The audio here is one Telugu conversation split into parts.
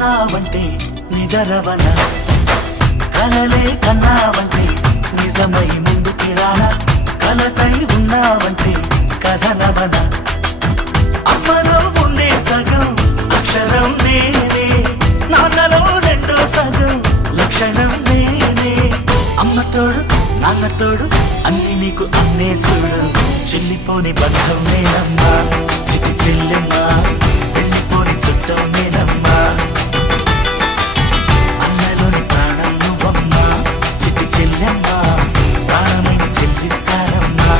ఉన్నావంటే నిదరవన, కలలే కన్నావంటే నిజమై ముందుకి రానా, కలతై ఉన్నావంటే కథనవన. అమ్మలో ఉండే సగం అక్షరం నేనే, నాన్నలో రెండో సగం లక్షణం నేనే. అమ్మ తోడు నాన్న తోడు అన్ని నీకు అన్నే చూడు, చెల్లిపోని బంధం నేనమ్మా చిటి చెల్లెమ్మా, వెళ్ళిపోని చుట్టం నేనమ్మా. అన్నలోని ప్రాణం నువ్వమ్మా చిటి చెల్లెమ్మా, ప్రాణమైన చెల్లిస్తానమ్మా.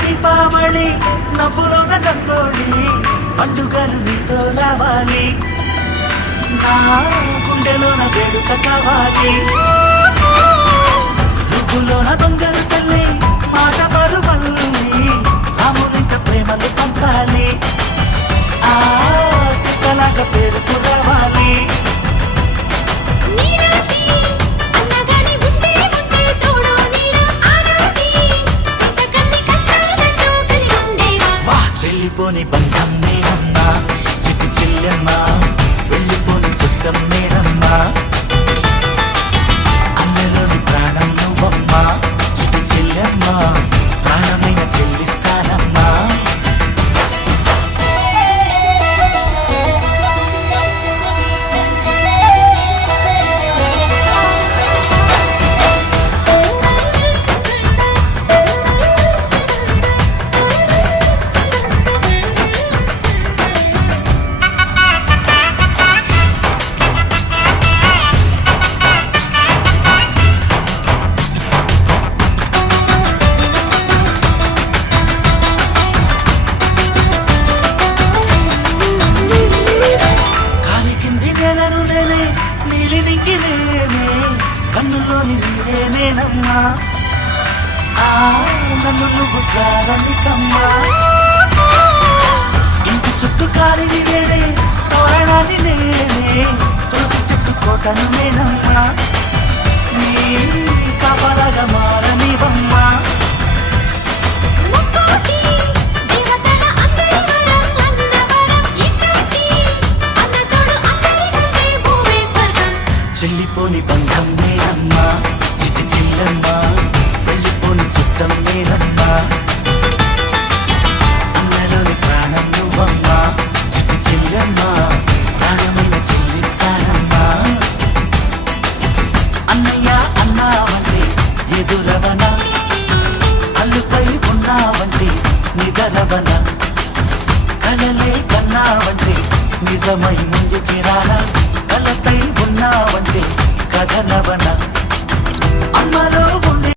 దీపావళి నవ్వులోన రంగోళి, పండుగలు నీతో రావాలి, నా గుండెలోన వేడుక కావాలి. రుబ్బులోన దొంగలు తల్లి మాట పరువల్లి, రామునింట ప్రేమలు పంచాలి, ఆ సీతలాగా పేరుకు రావాలి. వెళ్ళిపోని బంధం నేనమ్మా చిట్టి చెల్లెమ్మా, వెళ్ళిపోని చుట్టం నేనమ్మా. అన్నలోని ప్రాణం నువ్వమ్మా చిట్టి చెల్లెమ్మా, ప్రాణమైన చెల్లిస్తానమ్మా. నీలి నింగి నేనే, కన్నులోని నీరే నేనమ్మా, ఆ నన్ను నువ్వు చాలనికమ్మా. ఇంటి చుట్టూ కాలిని నేనే, తోరణాన్ని నేనే, తులసి చెట్టు కోటను నేనమ్మా, నీ కాపలాగా మారనివమ్మా. చెల్లిపోని బంధం నేనమ్మా చిట్టి చెల్లెమ్మా, వెళ్ళిపోని చుట్టం నేనమ్మా. అన్నలోని ప్రాణం నువ్వమ్మా చిట్టి చెల్లెమ్మా, ప్రాణమైన చెల్లిస్తానమ్మా. అన్నయ్య అన్నావంటే ఎదురవన, అల్లుపై ఉన్నావంటే నిదరవన, కలలే కన్నావంటే నిజమై ముందుకి రానా, కలతై ఉన్నావంటే కథనవన.